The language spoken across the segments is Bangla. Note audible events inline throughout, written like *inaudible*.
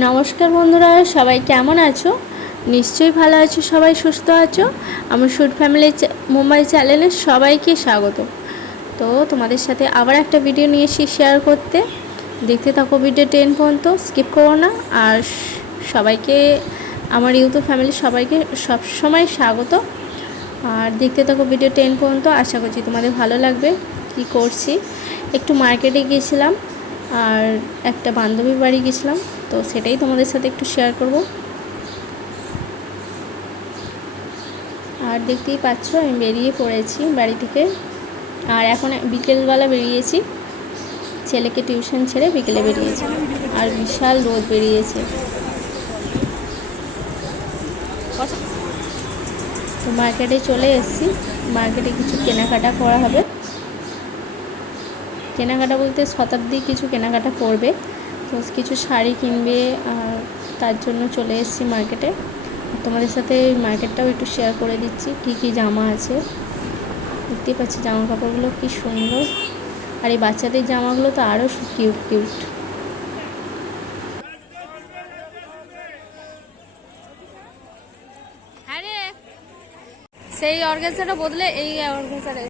নমস্কার বন্ধুরা, সবাই কেমন আছো? নিশ্চয়ই ভালো আছো, সবাই সুস্থ আছো? আমার শুট ফ্যামিলি মুম্বাই চ্যানেলে সবাইকে স্বাগত। তো তোমাদের সাথে আবার একটা ভিডিও নিয়ে এসেছি শেয়ার করতে। দেখতে থাকো ভিডিও টেন পর্যন্ত স্কিপ করো না। আর সবাইকে, আমার ইউটিউব ফ্যামিলি সবাইকে সব সময় স্বাগত। আর দেখতে থাকো ভিডিও টেন পর্যন্ত, আশা করছি তোমাদের ভালো লাগবে। কি করছি? একটু মার্কেটে গিয়েছিলাম, আর একটা বান্ধবীর বাড়ি গেছিলাম তো সেটাই তোমাদের সাথে একটু শেয়ার করব। আর দেখতেই পাচ্ছ, আমি বেরিয়ে পড়েছি বাড়ি থেকে। আর এখন বিকেলবেলা বেরিয়েছি। ছেলেকে টিউশন ছেড়ে বিকেলে বেরিয়েছি। আর বিশাল রোদ বেরিয়েছে। তো মার্কেটে চলে এসেছি। মার্কেটে কিছু কেনাকাটা করা হবে। কেনাকাটা বলতে শতাব্দী কিছু কেনাকাটা করবে। কিছু শাড়ি কিনবে, আর তার জন্য চলে এসেছি মার্কেটে তোমাদের সাথে মার্কেটটাও একটু শেয়ার করে দিচ্ছি, কী কী জামা আছে। দেখতেই পাচ্ছি জামা কাপড়গুলো কী সুন্দর। আর এই বাচ্চাদের জামাগুলো তো আরও কিউট কিউট সেই অর্গেন্সাটা বদলে এই অর্গেন্সাটা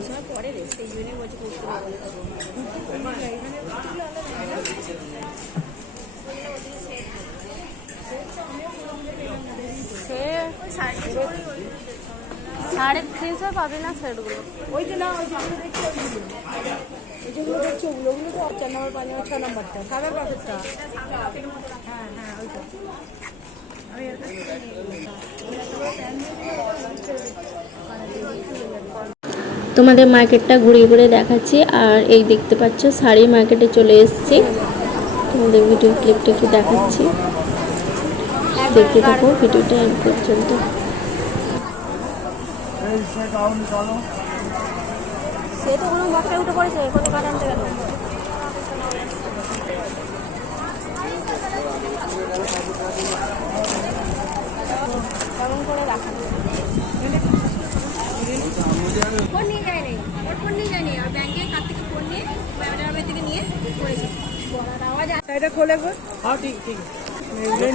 সবসময় পরে রে সেই জন্যই বলছি সে সাড়ে তিনশো পাবে না সেটগুলো। ওই যে না ওই যে আমরা দেখছি এই যেগুলো দেখছি ওগুলো ওগুলো তো চার নম্বর পাঁচ নম্বর ছ নম্বরটা। সাদা কাপড়টা হ্যাঁ হ্যাঁ ওইটা আমি এর কাছ তোমাদের মার্কেটটা ঘুরে ঘুরে দেখাচ্ছি। আর এই দেখতে পাচ্ছ, শাড়ি মার্কেটে চলে এসেছি। তোমাদের ভিডিও ক্লিপটা একটু দেখাচ্ছি। দেখতে থাকো ভিডিওটা এই পর্যন্ত। সে তো কোনো উঠে পড়েছে কত কাঠ আনতে গেল করে রাখা ফোন নিয়ে যায়নি ওর ফোন নিয়ে যায়নি আর ব্যাংকের কাছ থেকে ফোন নিয়ে ব্যাংকের থেকে নিয়ে করেছে বলার আওয়াজ এটা খোলে গো হ্যাঁ ঠিক ঠিক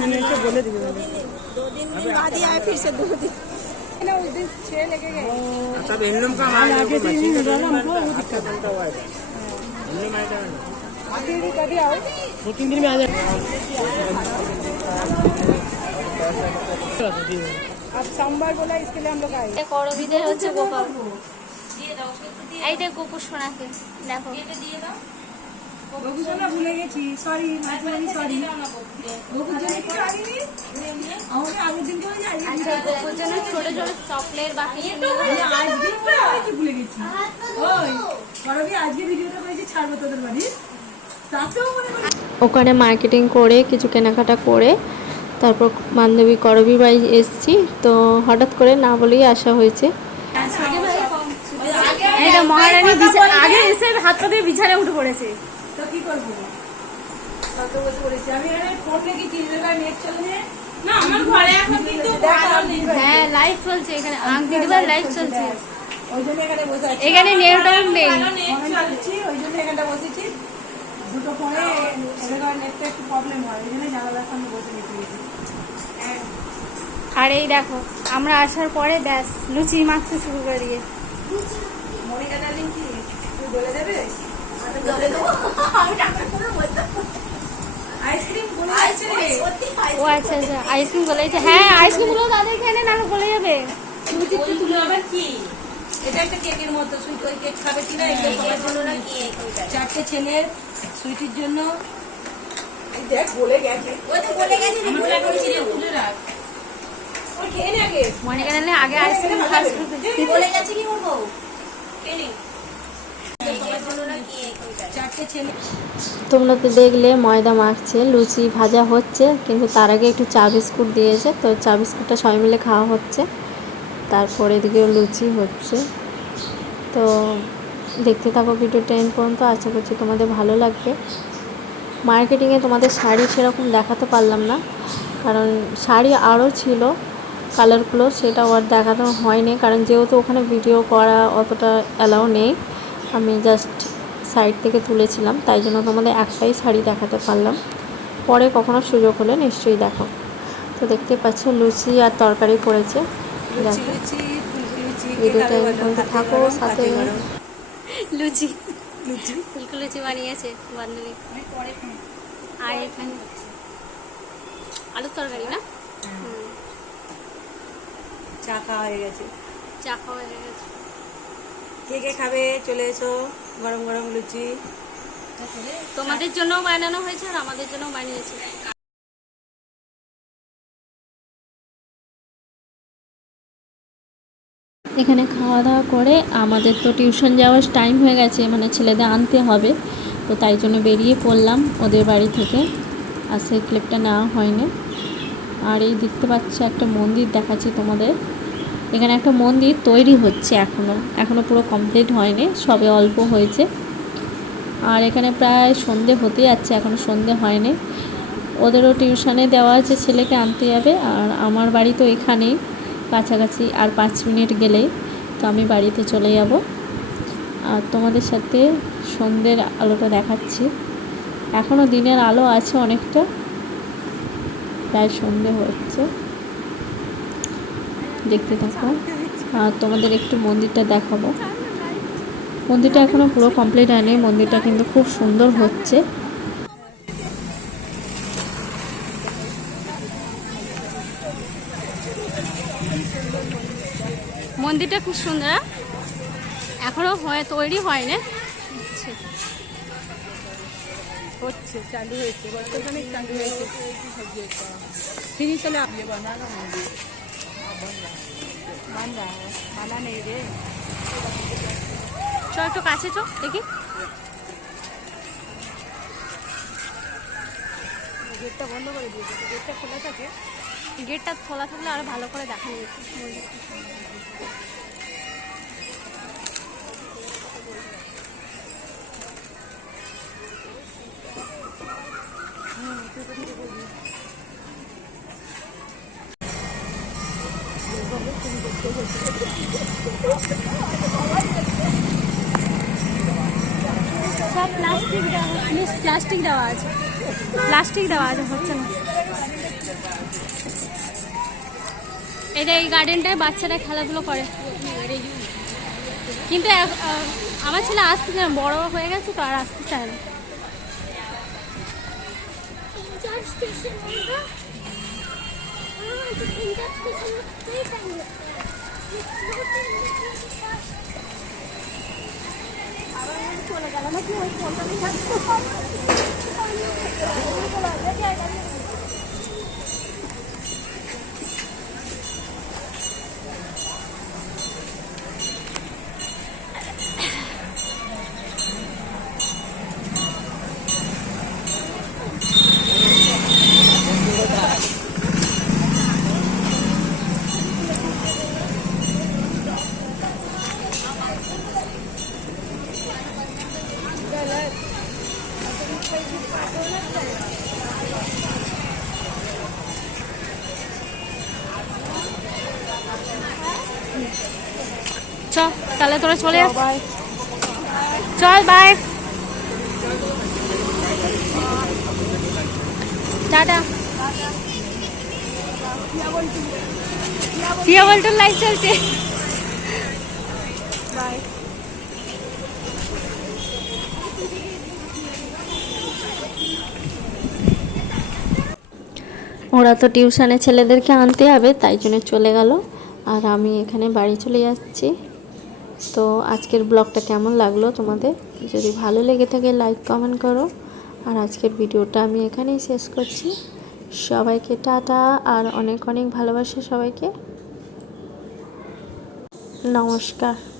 নিয়ে এসে বলে দিবে दो दिन दिन बाद ही आए फिर से दो दिन ना उस दिन छह लेके गए सब हिंदुम का माल है कोई मछली का नहीं बनता अच्छा बनता हुआ है हिंदुम आइटम है अभी भी कभी आओ दो तीन दिन में आ जाए अब सोमवार बोला इसके लिए हम लोग आए করবিদের হচ্ছে গোপাল এই দেখ গোপুর সোনাকে দেখো বগুসোনা ভুলে গেছি। সরি সরি আনিনি আমাকে আগের দিন করে যাই আচ্ছা গোপুর জন্য ছোট ছোট চকলেট বাকি আজকে কি ভুলে গেছি। ওই করবি আজকে ভিডিওটা করেছি ছাড়বো তোদের বাড়ি। তাতেও মনে করি ওখানে মার্কেটিং করে কিছু কেনাকাটা করে তারপর বান্ধবী করবীর বাড়ি এসেছি তো হঠাৎ করে না বলেই আসা হয়েছে। এটা মহারানী আগে এসে হাত পা দিয়ে বিছানায় উঠে পড়েছে। নেট চলে না আমার ঘরে এখন কিন্তু হ্যাঁ লাইভ চলছে এখানে। আংটি লাইভ চলছে ওই জন্য এখানে বসে আছি। এখানে নেটও নেই। ফোন ওই জন্য এখানটা বসেছি। দুটো ফোনে এলাকার নেটটা একটু প্রবলেম হয় ওই জন্য জানালার সামনে বসে নিতে আর এই দেখো আমরা আসার পরে ব্যাস লুচি মাখতে শুরু করে দিয়ে। মনিকা ডার্লিং কি তুই বলে দেবে? ও আচ্ছা আচ্ছা আইসক্রিম বলেছে হ্যাঁ আইসক্রিমগুলো তাদের খেয়ে না বলে যাবে। তুলো আবার কি? এটা একটা কেকের মতো সুইট ওই কেক খাবে কিনা? এগুলো সবার জন্য না চারটে ছেলের সুইটির জন্য। দেখ বলে গেছে। ওই তো বলে গেছে আমার করেছি রে তুলে রাখ। ওই খেয়ে নে আগে। মনে গেলে আগে আইসক্রিম খাস বলে গেছে কি খেয়ে নে সবার জন্য না চারটে ছেলে তোমরা তো দেখলে ময়দা মাখছে, লুচি ভাজা হচ্ছে, কিন্তু তার আগে একটু চা বিস্কুট দিয়েছে, তো চা বিস্কুটটা সবাই মিলে খাওয়া হচ্ছে। তারপরে এদিকে লুচি হচ্ছে। তো দেখতে থাকো ভিডিও টেন পর্যন্ত, আশা করছি তোমাদের ভালো লাগবে। মার্কেটিংয়ে তোমাদের শাড়ি সেরকম দেখাতে পারলাম না, কারণ শাড়ি আরও ছিল কালারগুলো সেটা আর দেখানো হয়নি, কারণ যেহেতু ওখানে ভিডিও করা অতটা অ্যালাউ নেই, আমি জাস্ট সাইড থেকে তুলেছিলাম তাই জন্য তোমাদের একটাই শাড়ি দেখাতে পারলাম। পরে কখনো সুযোগ হলে নিশ্চয়ই দেখো। তো দেখতে পাচ্ছ লুচি আর তরকারি করেছে। ভিডিওটা থাকো সাথে *laughs* লুচি। বানিয়েছে বান্ধবী। আর এখানে আলুর তরকারি না? চা খাওয়া হয়ে গেছে। চা খাওয়া হয়ে গেছে। কে কে খাবে? চলে এসো। গরম গরম লুচি। তোমাদের জন্যও বানানো হয়েছে আর আমাদের জন্যও বানিয়েছে। এখানে খাওয়া দাওয়া করে আমাদের তো টিউশন যাওয়ার টাইম হয়ে গেছে মানে ছেলেদের আনতে হবে। তো তাই জন্য বেরিয়ে পড়লাম ওদের বাড়ি থেকে। আর সেই ক্লিপটা নেওয়া হয়নি। আর এই দেখতে পাচ্ছ একটা মন্দির দেখাচ্ছি তোমাদের। এখানে একটা মন্দির তৈরি হচ্ছে এখনও এখনও পুরো কমপ্লিট হয়নি, সবে অল্প হয়েছে। আর এখানে প্রায় সন্ধে হতে যাচ্ছে এখনও সন্ধে হয়নি। ওদেরও টিউশনে দেওয়া আছে, ছেলেকে আনতে যাবে। আর আমার বাড়ি তো এখানেই, কাছাকাছি আর পাঁচ মিনিট গেলেই। তো আমি বাড়িতে চলে যাব। আর তোমাদের সাথে সন্ধ্যের আলোটা দেখাচ্ছি। এখনও দিনের আলো আছে অনেকটা। প্রায় সন্ধে হচ্ছে। দেখতে থাকো। আর তোমাদের একটু মন্দিরটা দেখাবো। মন্দিরটা এখনও পুরো কমপ্লিট হয়নি। মন্দিরটা কিন্তু খুব সুন্দর হচ্ছে। মন্দিরটা খুব সুন্দর? এখনও হয়ে তৈরি হয়নি। হচ্ছে চালু হয়েছে। বর্তমানে চালু হয়েছে। চ একটু কাছে চ, দেখি। গেটটা বন্ধ করে দিয়েছে গেটটা খোলা থাকে গেটটা খোলা থাকলে আরও ভালো করে দেখা যেত প্লাস্টিক দেওয়া আছে। প্লাস্টিক দেওয়া আছে, হচ্ছে না। এটা এই গার্ডেনটায় বাচ্চারা খেলাধুলো করে। কিন্তু আমার ছেলে আসতে চায় বড় হয়ে গেছে তো আর আসতে চায় না। চলে গেল। নাকি ওই ফোনটা তাহলে তোরা চলে আস। চল বাই টাটা। চলছে। ওরা তো টিউশনে ছেলেদেরকে আনতে হবে তাই জন্য চলে গেল। আর আমি এখানে বাড়ি চলে যাচ্ছি। তো আজকের ব্লগটা কেমন লাগল তোমাদের? যদি ভালো লেগে থাকে লাইক কমেন্ট করো। আর আজকের ভিডিওটা আমি এখানেই শেষ করছি। সবাইকে টাটা, আর অনেক অনেক ভালোবাসা সবাইকে। নমস্কার।